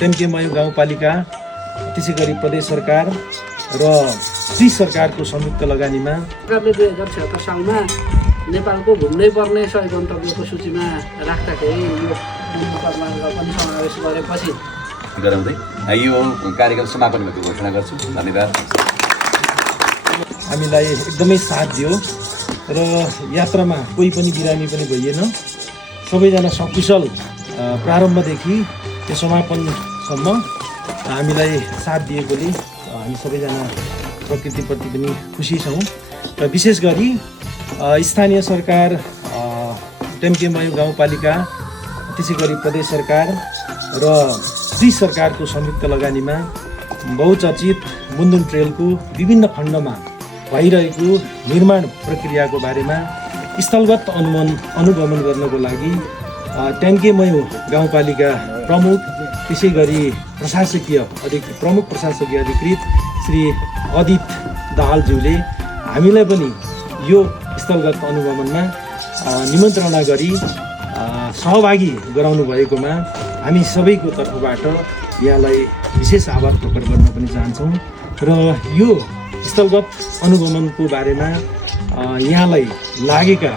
टेम्के mu गाउँपालिका त्यसै गरी प्रदेश सरकार र श्री सरकारको संयुक्त लगानीमा सरकारले 2076 सालमा नेपालको घुम्नै पर्ने 100 गन्तव्यको सूचीमा राख्दाखेरि यो पदमार्ग पनि समावेश गरेपछि गराउँदै यो कार्यक्रम समापन भएको घोषणा गर्छु। धन्यवाद। हामीलाई एकदमै साथ दियो र यात्रामा कोही पनि बिरामी पनि भइएन। सबैजना सकुशल प्रारम्भदेखि त्यो समापनसम्म हामीलाई साथ दिएकोले हामी सबैजना प्रकृतिप्रति पनि खुसी छौँ र विशेष गरी स्थानीय सरकार टेम्के मयू गाउँपालिका त्यसै गरी प्रदेश सरकार र श्री सरकारको संयुक्त लगानीमा बहुचर्चित मुन्दुम ट्रेलको विभिन्न खण्डमा भइरहेको निर्माण प्रक्रियाको बारेमा स्थलगत अनुगमन गर्नको लागि टेम्के मयू गाउँपालिका प्रमुख त्यसै गरी प्रमुख प्रशासकीय अधिकृत श्री अदित दाहालज्यूले हामीलाई पनि यो स्थलगत अनुगमनमा निमन्त्रणा गरी सहभागी गराउनु भएकोमा हामी सबैको तर्फबाट यहाँलाई विशेष आभार प्रकट गर्न पनि चाहन्छौँ र यो स्थलगत अनुगमनको बारेमा यहाँलाई लागेका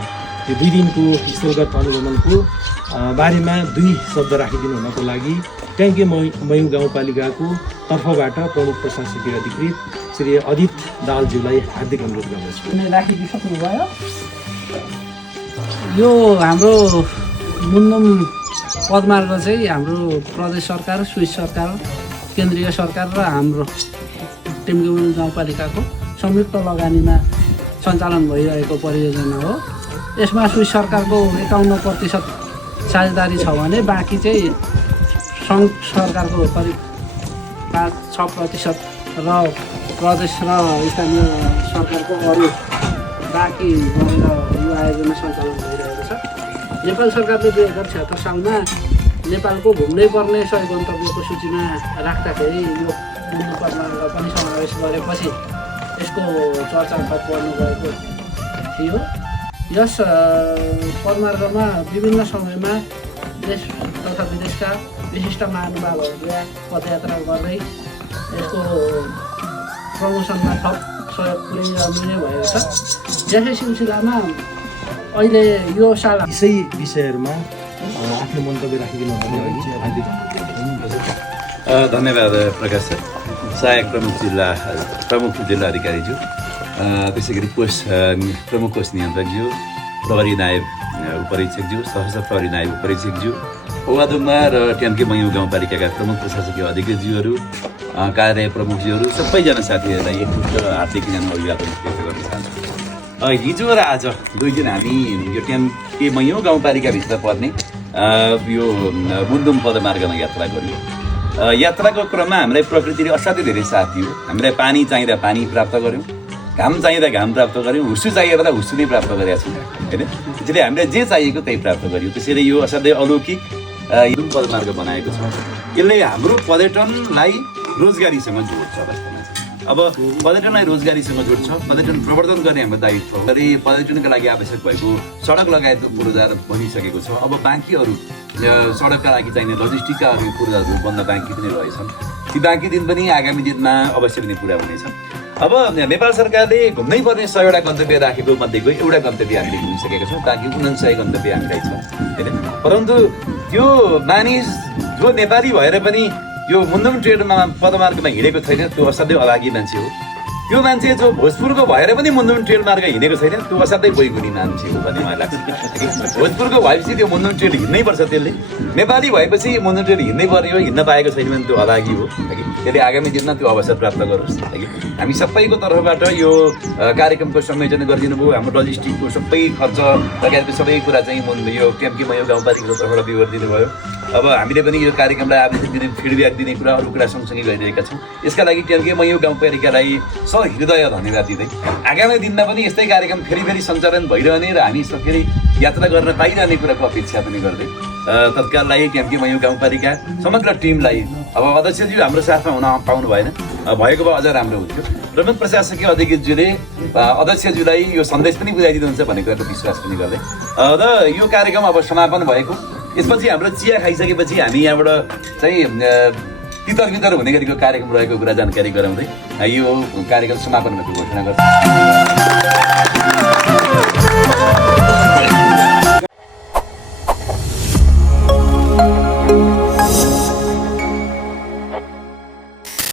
यो 2 दिनको स्थलगत अनुगमनको बारेमा 2 शब्द राखिदिनु हुनको लागि टेम्के मयू गाउँपालिकाको तर्फबाट प्रमुख प्रशासकीय अधिकृत श्री अदित दाहालज्यूलाई हार्दिक अनुरोध गर्दछु। राखिदिइसक्नुभयो। यो हाम्रो मुन्दुम पदमार्ग चाहिँ हाम्रो प्रदेश सरकार, स्विस सरकार, केन्द्रीय सरकार र हाम्रो टेम्के मयू गाउँपालिकाको संयुक्त लगानीमा सञ्चालन भइरहेको परियोजना हो। यसमा स्विस सरकारको 51% साझेदारी छ भने बाँकी चाहिँ सङ्घ सरकारको करिब 5-6% र प्रदेश र स्थानीय सरकारको अरू बाँकी गरेर यो आयोजना सञ्चालन भइरहेको छ। नेपाल सरकारले 2076 सालमा नेपालको घुम्नै पर्ने 100 गन्तव्यको सूचीमा राख्दाखेरि यो मुन्दुम पदमार्ग पनि समावेश गरेपछि यसको चर्चा गर्नु गएको थियो। यस पदमार्गमा विभिन्न समयमा देश तथा विदेशका विशिष्ट महानुभावहरूले पदयात्रा गर्दै यसको प्रमोसनमा थप सहयोग पुर्याइरहनु नै भएको छ। यसै सिलसिलामा अहिले यो साल यसै विषयहरूमा आफ्नो मन्तव्य राखिदिनु हुने लागि धन्यवाद प्रकाश सर। सहायक प्रमुख जिल्ला अधिकारीज्यू, त्यसै गरी प्रमुख कोष नियन्त्रकज्यू, प्रहरी नायब उपरीक्षकज्यू, सशस्त्र प्रहरी नायब उपरीक्षकज्यू, ओवादुङमा र टेम्के मयू गाउँपालिकाका प्रमुख प्रशासकीय अधिकृतज्यूहरू, कार्य प्रमुखज्यूहरू, सबैजना साथीहरूलाई एकमुष्ट हार्दिक अभिवादन व्यक्त गर्न चाहन्छु। हिजो र आज 2 दिन हामी यो टेम्के मयू गाउँपालिकाभित्र पर्ने यो मुन्दुम पदमार्गमा यात्रा गऱ्यौँ। यात्राको क्रममा हामीलाई प्रकृतिले असाध्यै धेरै साथ दियो। हामीलाई पानी चाहिँदा पानी प्राप्त गऱ्यौँ, घाम चाहिँदा घाम प्राप्त गऱ्यौँ, हुस्सु चाहिँदा हुस्सु नै प्राप्त गरेका छौँ होइन। त्यसैले हामीलाई जे चाहिएको त्यही प्राप्त गऱ्यौँ। त्यसैले यो असाध्यै अलौकिक मुन्दुम पदमार्ग बनाएको छ। यसले हाम्रो पर्यटनलाई रोजगारीसँग जोड्छ अवस्थामा। अब पर्यटनलाई रोजगारीसँग जोड्छ, पर्यटन प्रवर्धन गर्ने हाम्रो दायित्व हो। पर्यटनका लागि आवश्यक भएको सडक लगायतको पूर्वाधार बनिसकेको छ। अब बाँकी अरू सडकका लागि चाहिने लजिस्टिकका अरू पूर्वाधारहरू बन्न बाँकी पनि रहेछन्। ती बाँकी दिन पनि आगामी दिनमा अवश्य पनि पुरा हुनेछन्। अब नेपाल सरकारले घुम्नै पर्ने 100वटा गन्तव्य राखेको मध्येको एउटा गन्तव्य हामीले घुमिसकेका छौँ। बाँकी 49 गन्तव्य हामीलाई छ होइन। परन्तु त्यो मानिस जो नेपाली भएर पनि यो मुन्दुम ट्रेलमा पदमार्गमा हिँडेको छैन त्यो असाध्यै अभागी मान्छे हो। त्यो मान्छे जो भोजपुरको भएर पनि मुन्दुम ट्रेल मार्ग हिँडेको छैन त्यो असाध्यै बैगुनी मान्छे हो भन्ने मलाई लाग्छ। भोजपुरको भएपछि त्यो मुन्दुम ट्रेल हिँड्नै पर्छ। त्यसले नेपाली भएपछि मुन्दुम ट्रेल हिँड्नै पर्ने हो। हिँड्न पाएको छैन भने त्यो अभागी हो। त्यसले आगामी दिनमा त्यो अवसर प्राप्त गरोस्। हामी सबैको तर्फबाट यो कार्यक्रमको संयोजन गरिदिनु भयो। हाम्रो लजिस्टिकको सबै खर्च लगायतको सबै कुरा चाहिँ यो टेम्के मयू गाउँपालिकाको तर्फबाट बिहोर दिनुभयो। अब हामीले पनि यो कार्यक्रमलाई आवेदन दिने, फिडब्याक दिने कुरा अरू कुरा सँगसँगै गरिरहेका छौँ। यसका लागि टेम्के मयू गाउँपालिकालाई सहृदय धन्यवाद दिँदै आगामी दिनमा पनि यस्तै कार्यक्रम फेरि सञ्चालन भइरहने र हामी फेरि यात्रा गर्न पाइरहने कुराको अपेक्षा पनि गर्दै तत्काललाई टेम्के मयू गाउँपालिका समग्र टिमलाई अब अध्यक्षज्यू हाम्रो साथमा हुन पाउनु भएन, भएको भए अझ राम्रो हुन्थ्यो। प्रमुख प्रशासकीय अधिकृतज्यूले अध्यक्षज्यूलाई यो सन्देश पनि बुझाइदिनुहुन्छ भन्ने कुराको विश्वास पनि गर्दै र यो कार्यक्रम अब समापन भएको यसपछि हाम्रो चिया खाइसकेपछि हामी यहाँबाट चाहिँ तितर बितर हुने गरीको कार्यक्रम रहेको कुरा जानकारी गराउँदै यो कार्यक्रम समापन भएको घोषणा गर्छु।